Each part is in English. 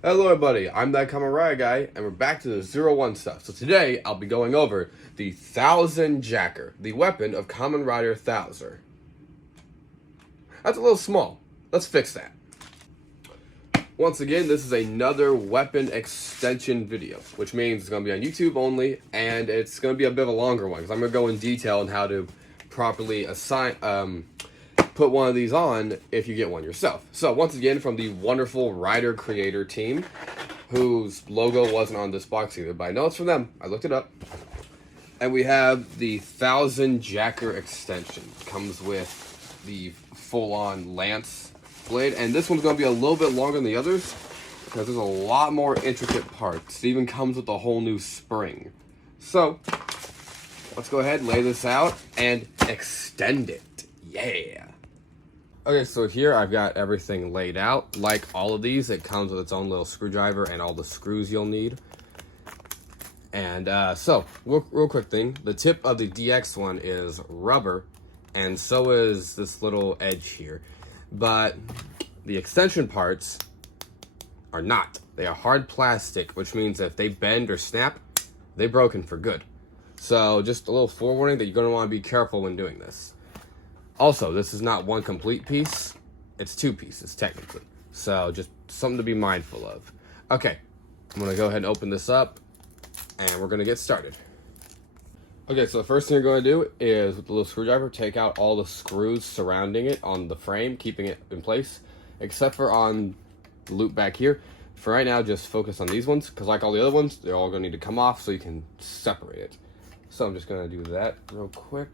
Hello everybody, I'm that Kamen Rider guy, and we're back to the 01 stuff. So today, I'll be going over the 1000 Jacker, the weapon of Kamen Rider Thouser. That's a little small. Let's fix that. Once again, this is another weapon extension video, which means it's going to be on YouTube only, and it's going to be a bit of a longer one, because I'm going to go in detail on how to properly put one of these on if you get one yourself. So once again, from the wonderful Rider Creator team, whose logo wasn't on this box either, but I know it's from them. I looked it up. And we have the 1000 Jacker extension. Comes with the full-on lance blade, and this one's going to be a little bit longer than the others because there's a lot more intricate parts. It even comes with a whole new spring. So, let's go ahead and lay this out and extend it. Yeah! Okay, so here I've got everything laid out. Like all of these, it comes with its own little screwdriver and all the screws you'll need. And so, real quick thing. The tip of the DX one is rubber, and so is this little edge here. But the extension parts are not. They are hard plastic, which means if they bend or snap, they're broken for good. So just a little forewarning that you're going to want to be careful when doing this. Also, this is not one complete piece. It's two pieces, technically. So just something to be mindful of. Okay, I'm going to go ahead and open this up, and we're going to get started. Okay, so the first thing you're going to do is, with the little screwdriver, take out all the screws surrounding it on the frame, keeping it in place, except for on the loop back here. For right now, just focus on these ones, because like all the other ones, they're all going to need to come off so you can separate it. So I'm just going to do that real quick.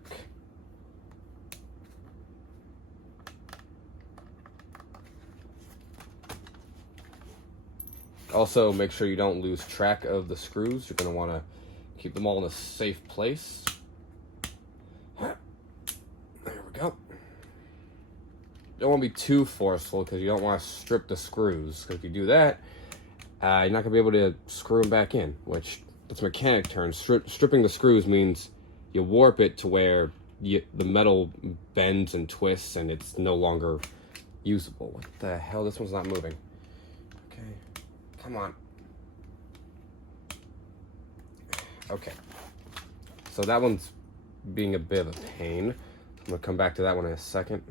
Also, make sure you don't lose track of the screws. You're going to want to keep them all in a safe place. There we go. Don't want to be too forceful because you don't want to strip the screws. Because if you do that, you're not going to be able to screw them back in, which it's mechanic terms. Stripping the screws means you warp it to where the metal bends and twists and it's no longer usable. What the hell? This one's not moving. Okay. Come on. Okay, so that one's being a bit of a pain. I'm gonna come back to that one in a second.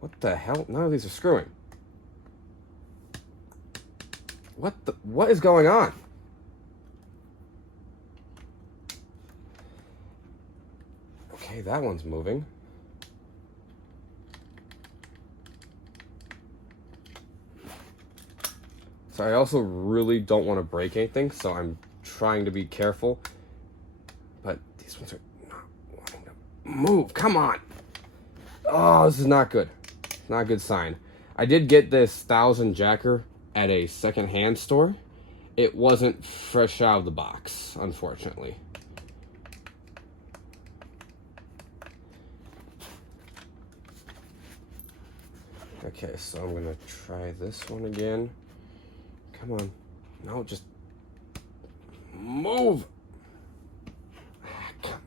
What the hell? None of these are screwing. What is going on? Okay, that one's moving. So I also really don't want to break anything, so I'm trying to be careful. But these ones are not wanting to move. Come on! Oh, this is not good. It's not a good sign. I did get this 1000 Jacker at a second-hand store. It wasn't fresh out of the box, unfortunately. Okay, so I'm gonna try this one again. Come on. No, just move. Come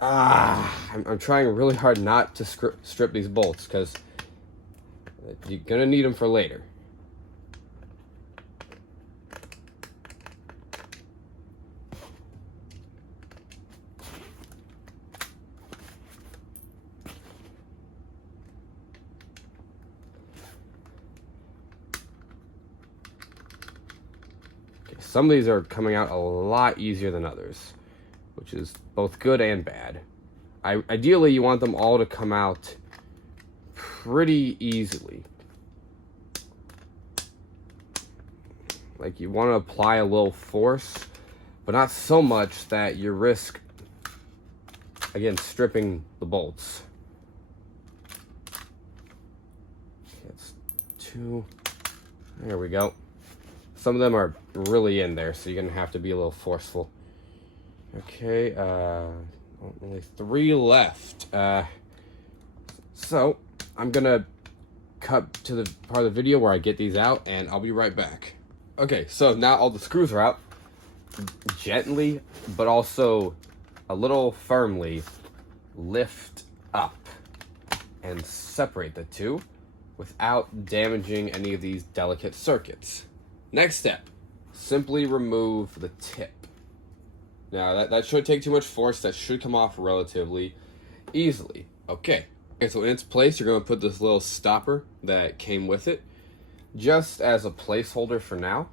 on. I'm trying really hard not to strip these bolts because you're gonna need them for later. Some of these are coming out a lot easier than others, which is both good and bad. Ideally, you want them all to come out pretty easily. Like, you want to apply a little force, but not so much that you risk, again, stripping the bolts. Okay, it's two. There we go. Some of them are really in there, so you're going to have to be a little forceful. Okay, only 3 left. So, I'm going to cut to the part of the video where I get these out, and I'll be right back. Okay, so now all the screws are out. Gently, but also a little firmly, lift up. and separate the two without damaging any of these delicate circuits. Next step, simply remove the tip. Now that shouldn't take too much force, that should come off relatively easily. Okay, so in its place, you're going to put this little stopper that came with it, just as a placeholder for now.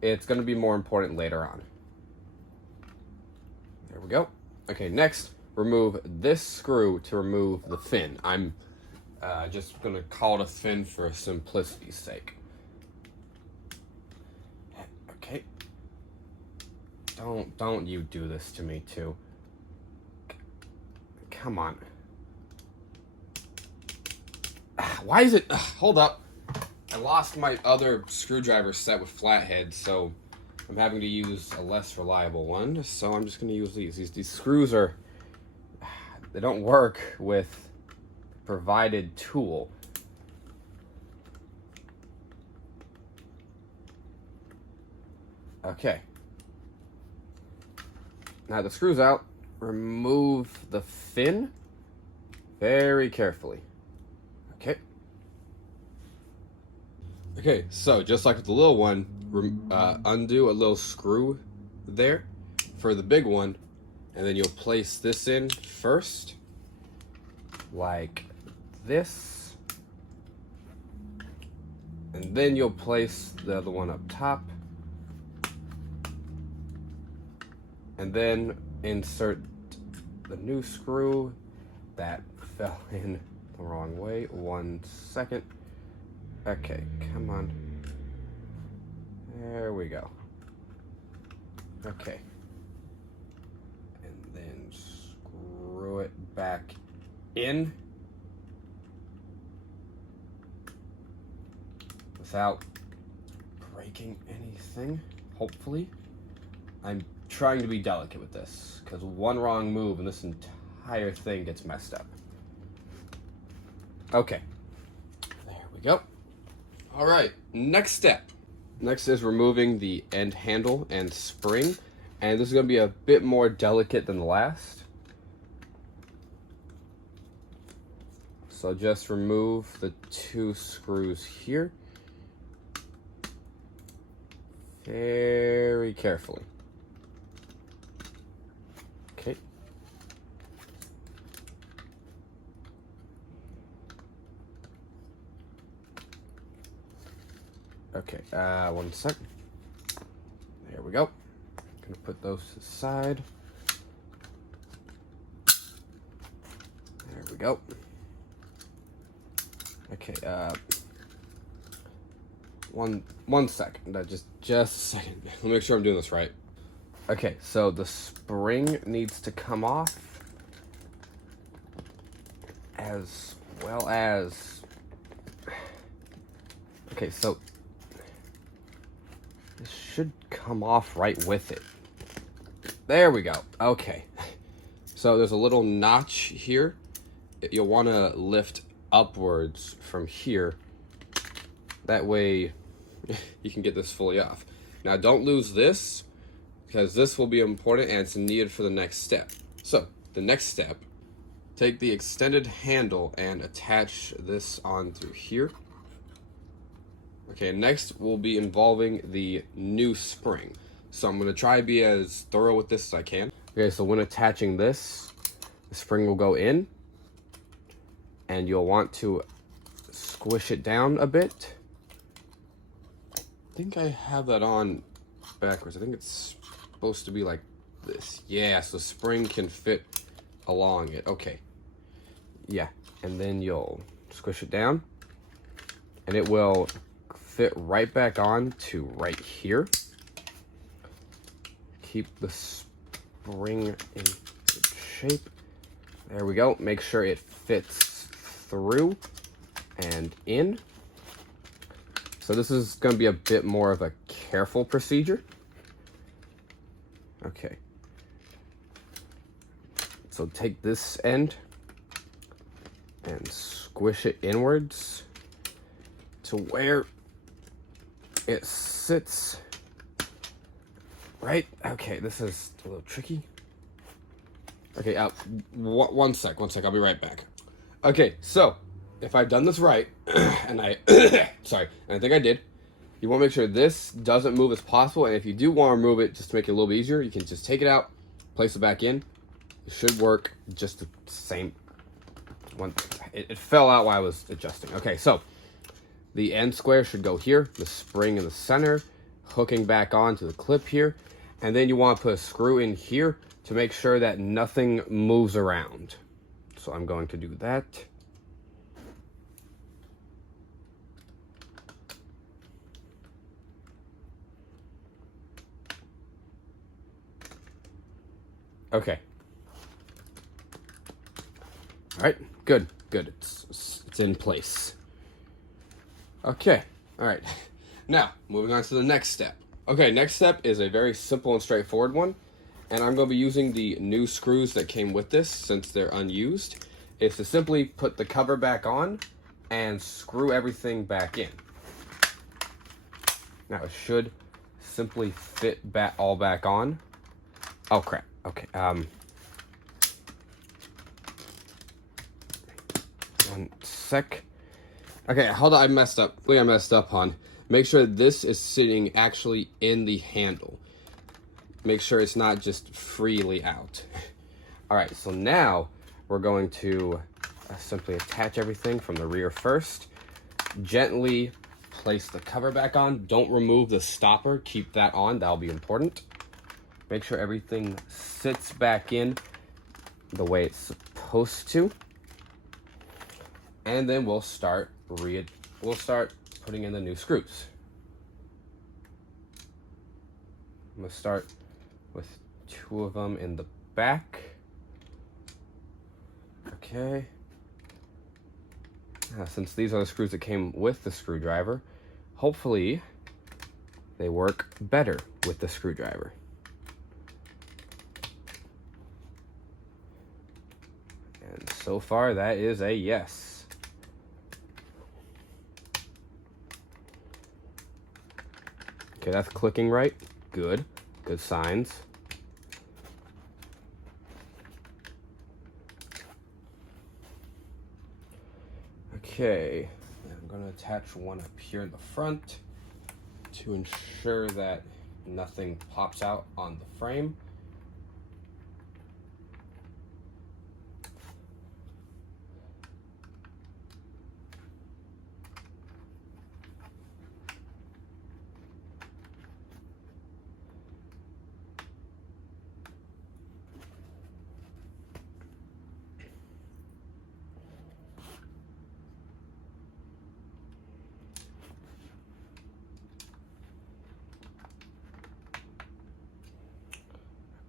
It's going to be more important later on. There we go. Okay, next, remove this screw to remove the fin. I'm just going to call it a fin for simplicity's sake. Okay. Don't you do this to me too. Come on. Why is it... hold up. I lost my other screwdriver set with flatheads, so I'm having to use a less reliable one. So I'm just going to use these. These screws are... they don't work with provided tool. Okay. Now the screw's out. Remove the fin very carefully. Okay. Okay, so just like with the little one, undo a little screw there for the big one, and then you'll place this in first, like this, and then you'll place the other one up top, and then insert the new screw that fell in the wrong way. 1 second. Okay, come on. There we go. Okay. And then screw it back in without breaking anything, hopefully. I'm trying to be delicate with this, because one wrong move and this entire thing gets messed up. Okay. There we go. All right, next step. Next is removing the end handle and spring, and this is going to be a bit more delicate than the last. So just remove the 2 screws here very carefully. Okay. Okay, 1 sec. There we go. Gonna put those aside. There we go. Okay, one second. Just a second. Let me make sure I'm doing this right. Okay, so the spring needs to come off, as well as... Okay, so this should come off right with it. There we go. Okay. So there's a little notch here. You'll want to lift upwards from here. That way you can get this fully off. Now don't lose this, because this will be important and it's needed for the next step. So the next step, take the extended handle and attach this onto here. Okay, next we'll be involving the new spring. So I'm going to try to be as thorough with this as I can. Okay, so when attaching this, the spring will go in, and you'll want to squish it down a bit. I think I have that on backwards. I think it's supposed to be like this. Yeah, so the spring can fit along it. Okay. Yeah, and then you'll squish it down, and it will fit right back on to right here. Keep the spring in good shape. There we go. Make sure it fits through and in. So this is going to be a bit more of a careful procedure. Okay. So take this end and squish it inwards to where it sits. Right? Okay, this is a little tricky. Okay, one sec, I'll be right back. Okay, so if I've done this right, and I, sorry, and I think I did, you want to make sure this doesn't move as possible, and if you do want to remove it just to make it a little bit easier, you can just take it out, place it back in. It should work just the same. It fell out while I was adjusting. Okay, so the end square should go here, the spring in the center, hooking back onto the clip here, and then you want to put a screw in here to make sure that nothing moves around. So I'm going to do that. Okay. All right, good. It's in place. Okay, all right. Now, moving on to the next step. Okay, next step is a very simple and straightforward one, and I'm going to be using the new screws that came with this since they're unused. Is to simply put the cover back on and screw everything back in. Now, it should simply fit all back on. Oh, crap. Okay, one sec. Okay, hold on, I messed up. I messed up on. Make sure this is sitting actually in the handle. Make sure it's not just freely out. All right, so now we're going to simply attach everything from the rear first. Gently place the cover back on. Don't remove the stopper. Keep that on. That'll be important. Make sure everything sits back in the way it's supposed to. And then we'll start putting in the new screws. I'm gonna start with 2 of them in the back. Okay. Now, since these are the screws that came with the screwdriver, hopefully they work better with the screwdriver. And so far, that is a yes. Okay, that's clicking right. Good. Good signs. Okay, I'm going to attach one up here in the front to ensure that nothing pops out on the frame.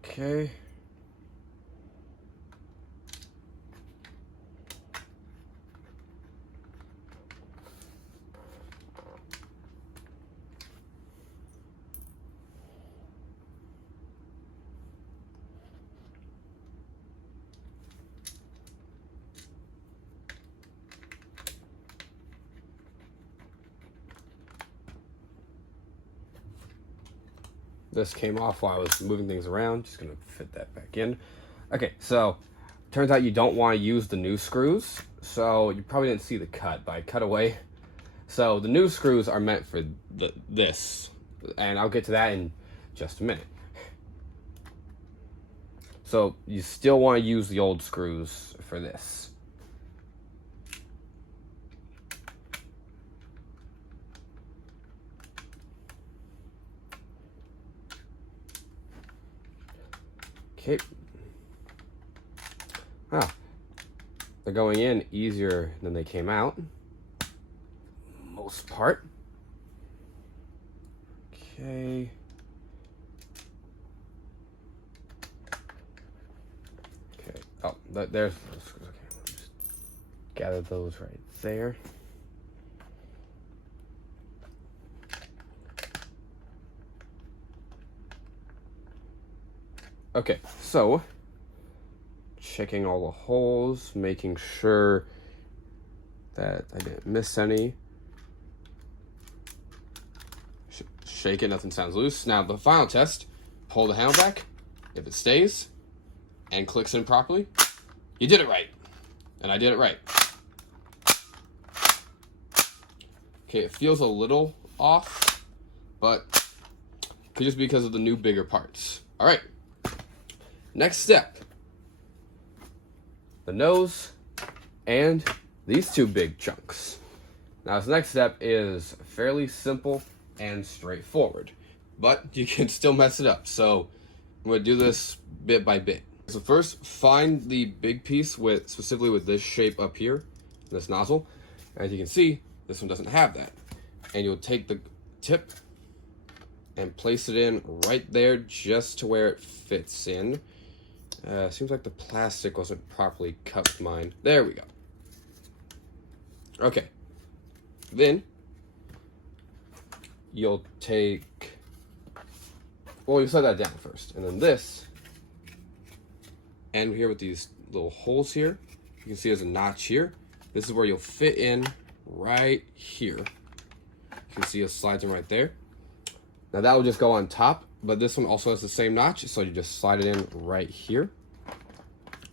Okay. This came off while I was moving things around. Just gonna fit that back in. Okay, so turns out you don't want to use the new screws. So you probably didn't see the cut, but I cut away. So the new screws are meant for this, and I'll get to that in just a minute. So you still want to use the old screws for this. Okay. They're going in easier than they came out. Most part. Okay. Okay. Oh, there's those screws. Okay, let me just gather those right there. Okay, so checking all the holes, making sure that I didn't miss any. Shake it, nothing sounds loose. Now the final test, pull the handle back. If it stays and clicks in properly, you did it right. And I did it right. Okay, it feels a little off, but could just be because of the new bigger parts. All right, next step. The nose and these two big chunks. Now this next step is fairly simple and straightforward, but you can still mess it up. So I'm gonna do this bit by bit. So first, find the big piece specifically with this shape up here, this nozzle. As you can see, this one doesn't have that. And you'll take the tip and place it in right there just to where it fits in. Seems like the plastic wasn't properly cut with mine. There we go. Okay. Then you'll take, well, you set that down first. And then this, and here with these little holes here, you can see there's a notch here. This is where you'll fit in right here. You can see it slides in right there. Now that will just go on top, but this one also has the same notch, so you just slide it in right here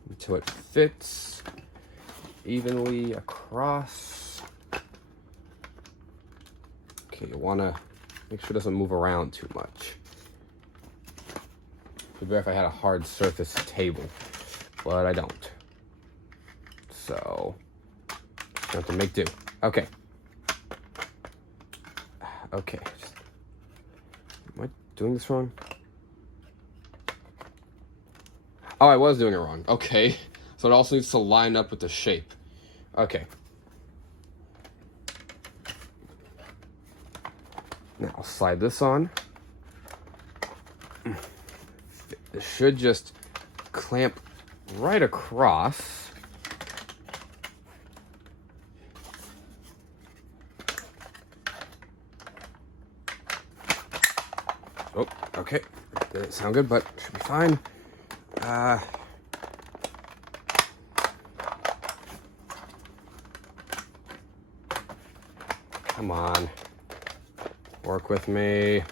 until it fits evenly across. Okay, you wanna make sure it doesn't move around too much. It'd be better if I had a hard surface table, but I don't. So, I have to make do. Okay. Okay. Am I doing this wrong? Oh, I was doing it wrong. Okay. So it also needs to line up with the shape. Okay. Now I'll slide this on. This should just clamp right across. Oh, okay. Didn't sound good, but should be fine. Come on. Work with me.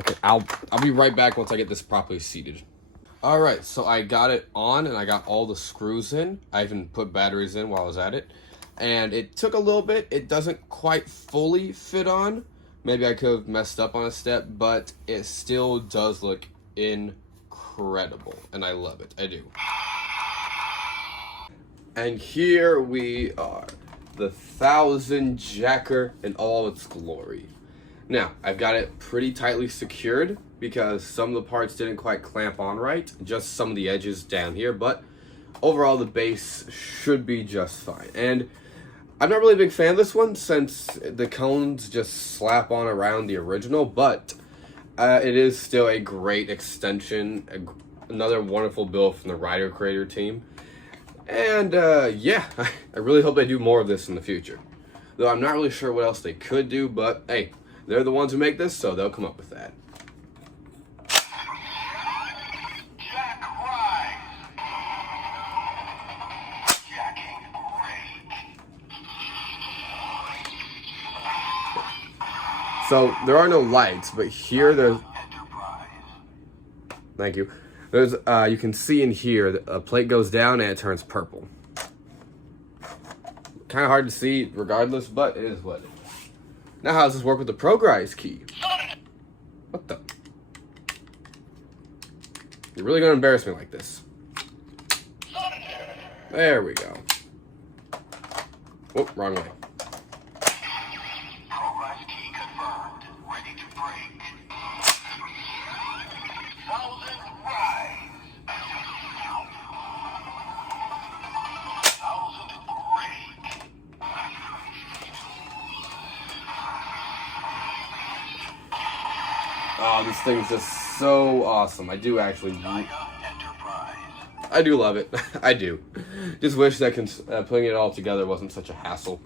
Okay, I'll be right back once I get this properly seated. All right, so I got it on and I got all the screws in. I even put batteries in while I was at it. And it took a little bit. It doesn't quite fully fit on. Maybe I could have messed up on a step, but it still does look incredible. And I love it, I do. And here we are, the 1000 Jacker in all its glory. Now, I've got it pretty tightly secured because some of the parts didn't quite clamp on right, just some of the edges down here, but overall the base should be just fine. And I'm not really a big fan of this one since the cones just slap on around the original, but it is still a great extension, another wonderful build from the Rider Creator team. And yeah, I really hope they do more of this in the future. Though I'm not really sure what else they could do, but hey, they're the ones who make this, so they'll come up with that. So there are no lights, but here there's, thank you. There's, you can see in here, a plate goes down and it turns purple. Kind of hard to see regardless, but it is what it is. Now how does this work with the progress key? What the? You're really gonna embarrass me like this. There we go. Oh, wrong way. Oh, this thing's just so awesome. I do actually. I do love it. I do. Just wish that putting it all together wasn't such a hassle.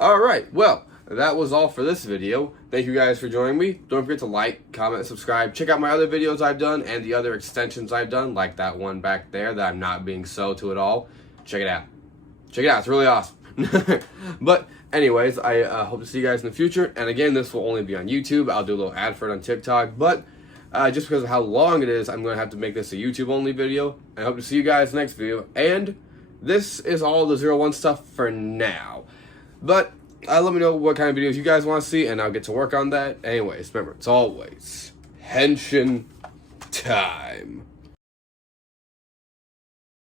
Alright, well, that was all for this video. Thank you guys for joining me. Don't forget to like, comment, and subscribe. Check out my other videos I've done and the other extensions I've done, like that one back there that I'm not being sold to at all. Check it out. Check it out. It's really awesome. But anyways, I hope to see you guys in the future. And again, this will only be on YouTube. I'll do a little ad for it on TikTok. But just because of how long it is, I'm going to have to make this a YouTube only video. I hope to see you guys next video. And this is all the 01 stuff for now. But let me know what kind of videos you guys want to see, and I'll get to work on that. Anyways, remember, it's always henshin time.